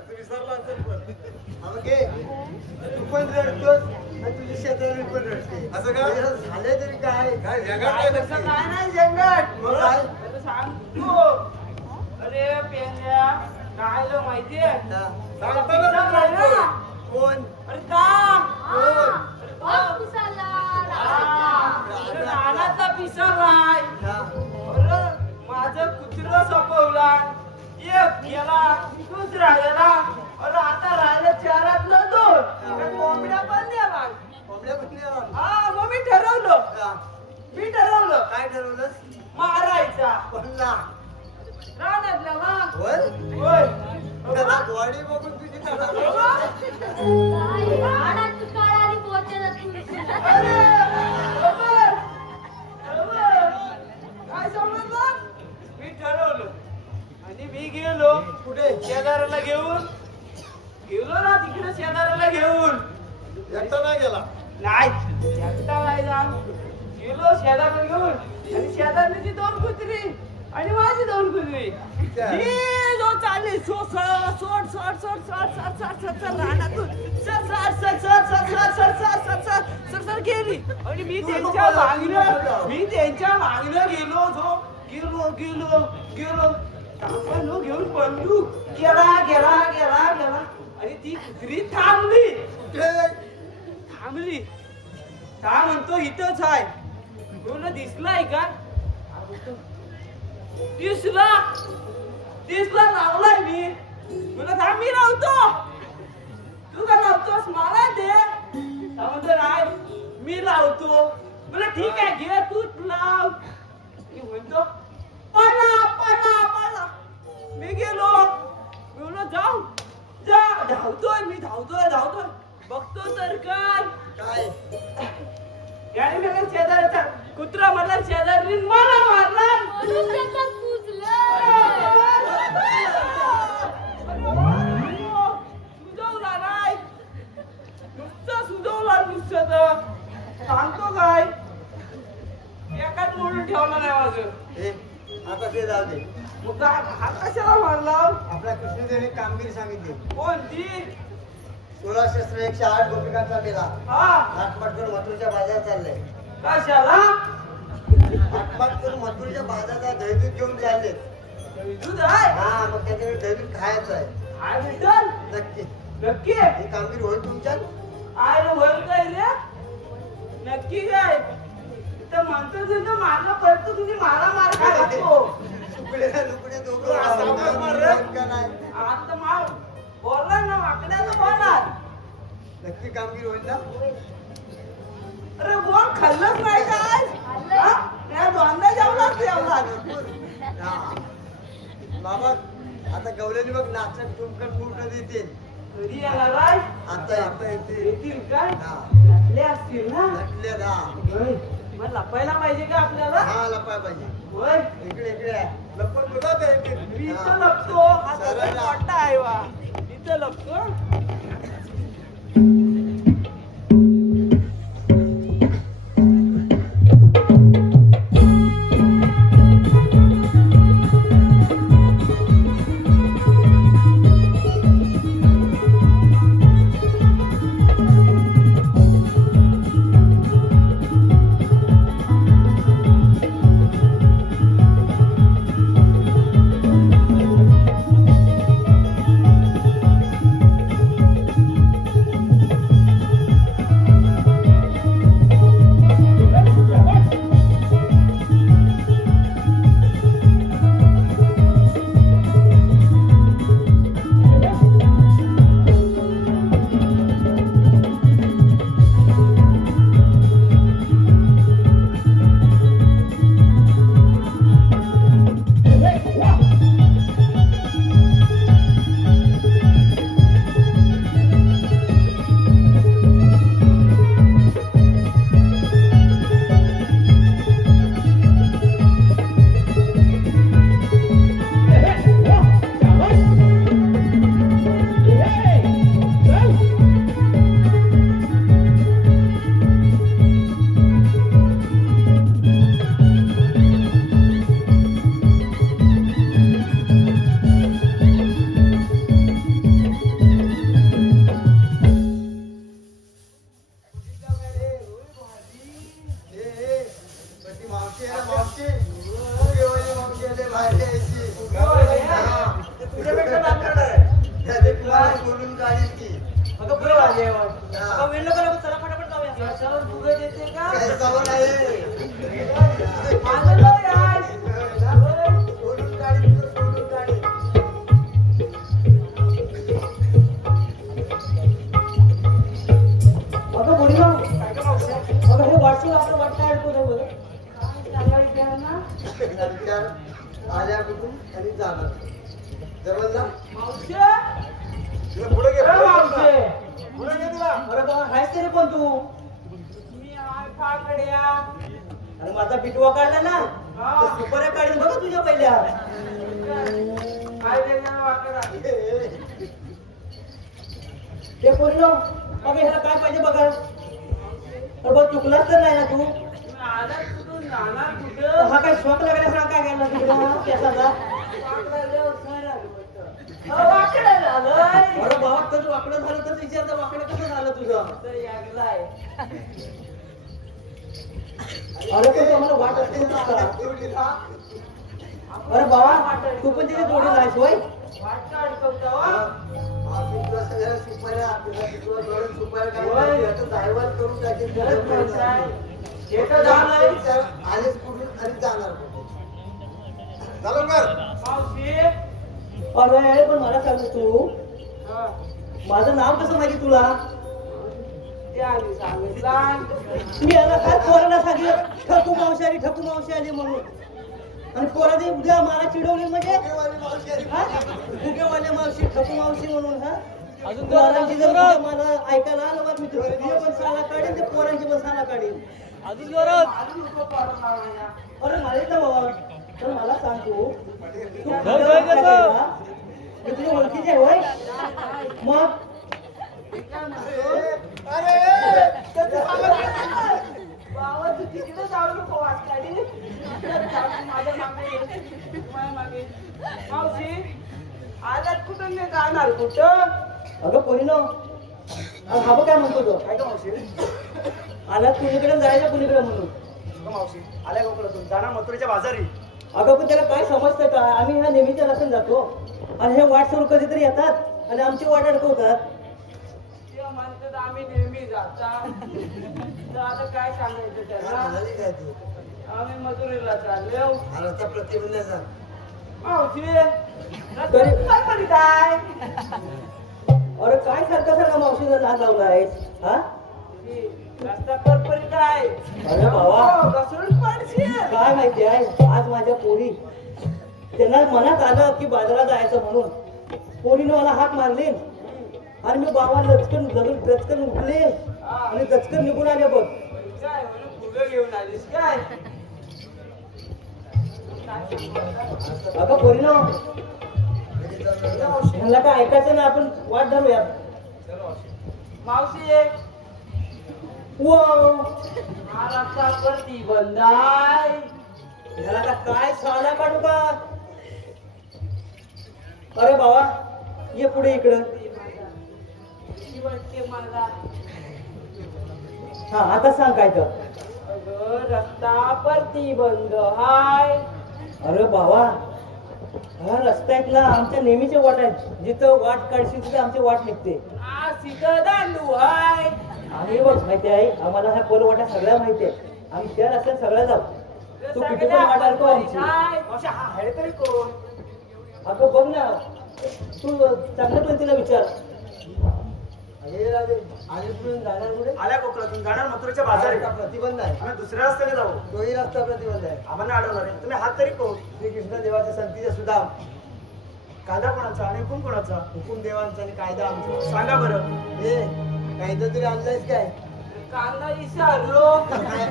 तू विसरला असेल पण अहो, घे. तू पण रडतोस आणि तुझी शेजारी पण रडते असं का? म्हणजे झालं तरी काय काय काय? काय नाही जंगट मग काय सांगतो अरे पेंड्या काय लो माहितीये. सांगतो ना. कोण अरे का ना होय? होय. त्याला बॉडी बघून तुझी. बरोबर. काय समजलं मी ठरवलं आणि मी गेलो कुठे? शेजाऱ्याला घेऊन? गेलो ना तिकडे शेजाऱ्याला घेऊन. एकटा नाही गेला. नाही एकटा नाही गेलो शेजाऱ्याला घेऊन. आणि शेजारची दोन कुत्री. आणि माझी दोन? ही जो चालली सो सोड सोड सोड सोड सोड सोड सोड सोड सोड रानातून सर सर सर सर सर सर सर सर सर सर सर सर गेली आणि मी त्यांच्या मागणं मी त्यांच्या मागणं गेलो जो गेलो गेलो गेलो घेऊन बंदूक गेला गेला गेला गेला आणि ती कुत्री थांबली थांबली का म्हणतो इथंच आहे म्हणून दिसलाय का हा म्हणतो, लावलाय मी. म्हणत थांब मी लावतो. तू का लावतोस? मला दे. हा म्हणतो नाही मी लावतो. मला ठीक आहे घे तू लाव. मी म्हणतो पळा. म्हणून ठेवला नाही माझं आता ते जाऊ दे. मग काय कशाला मारला आपल्या कृष्णदेवने कामगिरी सांगितली. कोणती? सोळा शस्त्र एकशे आठ गोपिकांचा केला हा. आठपाट करून मथुरच्या बाजारात चाललंय. कशाला? आठपाट करून मथुरच्या बाजारात दहीदूध घेऊन चालले दूध आहे? हा मग त्याच्याकडे दहीदूध खायचं आहे. काय नक्की. नक्की? ही कामगिरी होईल तुमच्यात? आय होईल काय रे नक्की काय? इथं म्हणतो तुझं माझं पडतो तुम्ही मला मार खातो दोघं मार आता मार. बोलला ना वाकड्याचं बोलणार. नक्की कामगिरी होईल ना? अरे बोल खाल्लंच नाही काय? या दोनदा जेवलाच जेवला. बाबा आता गवल्याने बघ नाचत तुमकन पूर्ण देतील घरी येणार आता आता येतील येतील काय. घातले असतील ना? नटले ना. मग लपायला पाहिजे का आपल्याला? हा लपाय पाहिजे. होय? इकडे इकडे. लपत बघा. मी इथं लपतो. हा. मोठा आहे वा. इथं लपतो. Yeah. कुठून आणि जाणार. जवळला तिला पुढे घे पुढे घे. तिला. अरे बाबा आहेस तरी पण तू. अरे माझा बिटवा काढला ना. सुपाऱ्या काढीन बघा तुझ्या पहिल्या. ते बोललो अगं ह्याला काय पाहिजे बघा. अरे बघ चुकलाच तर नाही ना तू? हा काय शॉक लागल्यासारखा काय? अरे बाबा वाकडं झालं तर वाकडं कसं झालं तुझं अरे पण वाट असते अरे बाबा तू पण तिथे जोडी आहेस होय आम्ही तुला सुपाऱ्या करून टाकेल आलेच कुठून आणि जाणार. चालू कर. अरे पण मला सांग तू? माझं नाव कसं माहिती तुला? मी याला काय पोराला सांगितलं? ठकू मावशी आली ठकू मावशी आली म्हणून. आणि पोराने उद्या मला चिडवली म्हणजे? फुगेवाल्या मावशी ठकू मावशी म्हणून हा? पोरांची जर उद्या मला ऐकायला आलं बघ मी तुझी पण साला काढीन ते पोरांची पण साला काढीन. अजून अरे मला येतं बाबा. तर मला सांग तू तू फुगे वाटला का? मी तुझ्या ओळखीचे होय मग कुठून नाही जाणार कुठं? अगं पोरीनो अगं हा बघ काय म्हणतो तो. काय का मावशी? आला कुणीकडे? जायचं कुणीकडे म्हणून? का मावशी आल्या गोकुळातून जाणार मथुरेच्या बाजारी. अगं पण त्याला काय समजतं का? आम्ही ह्या नेहमीच्या रस्त्याने जातो. आणि हे वाट सुरू कधीतरी येतात. आणि आमची वाट अडकवतात. म्हणतात आम्ही नेहमी जाता. तर आता काय सांगायचं त्याला? काय आम्ही मथुरेला चाललो आता प्रतिबंध सांग मावशी काय आहे? अरे काय सारखं सारखं मावशीला नाद लावला आहेस हा? ही रस्ता परपरीत आहे अरे बाबा. काय माहिती आहे? आज माझ्या पोरी. त्यांना मनात आलं की बाजारात जायचं म्हणून. पोरीने मला हाक मारली. आणि मी बाबा लचकन जगून दचकन उठले. आणि दचकन निघून आले बघ. काय म्हणून फुगे घेऊन आलीस काय अगं पोरीनो काय ऐकायचं ना आपण वाट धरूया मावशी. रस्ता प्रतिबंध आहे. ह्याला का काय साला काढू का अरे बाबा ये पुढे इकडं. हा आता सांग काय तर. अगं रस्ता प्रतिबंध हाय अरे बाबा हा रस्ता आहेत ना आमच्या नेहमीचे वाट आहेत. जिथं वाट काढशील तिथे आमची वाट निघते. हा दांडू हाय आम्ही बघ माहिती आहे आम्हाला ह्या पोल वाटा सगळ्या माहिती आहे. आम्ही त्या रस्त्यात सगळ्या जाऊ. तू किती पण वाट अडकव आमची हा आहे तरी कोण? अगं बघ ना. तू चांगल्या पद्धतीने विचार. अरे राजे आलीकडून जाणार कुठे? आल्या कोकणातून. जाणार मथुरेच्या रस्ता बाजारी प्रतिबंध आहे. आम्ही दुसऱ्या रस्त्याने जाऊ. तोही रस्ता प्रतिबंध आहे. आम्हाला अडवणार आहे तुम्ही हात तरी कोण? देवाच्या संतीचा सुद्धा कायदा कोणाचा आणि हुकूम कोणाचा? हुकूम देवांचा आणि कायदा आमचा. सांगा बरं. हे कायदा तरी आणलायस काय? कांदा काय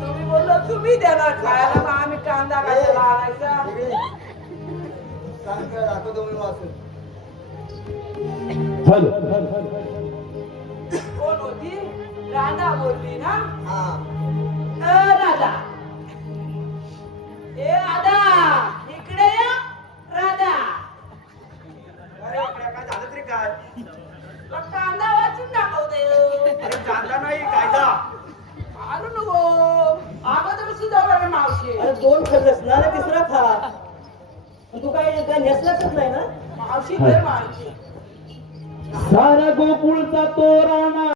तुम्ही बोललो तुम्ही देणार खायला मग आम्ही कांदा कशाला आणायचा कोण होती? राधा बोलली ना? हा. राधा. ए राधा इकडे या राधा अरे बापरे, काय? झालं तरी काय तुला कांदा वाचून दाखवते अरे कांदा नाही कायदा. आलो नको. अगोदर सुद्धा बरं मावशी? अरे दोन खाल्लंस ना तिसरा खा. तू काय काय नेसलाच नाही ना? मावशी. सारा गोकुळचा तो राणा.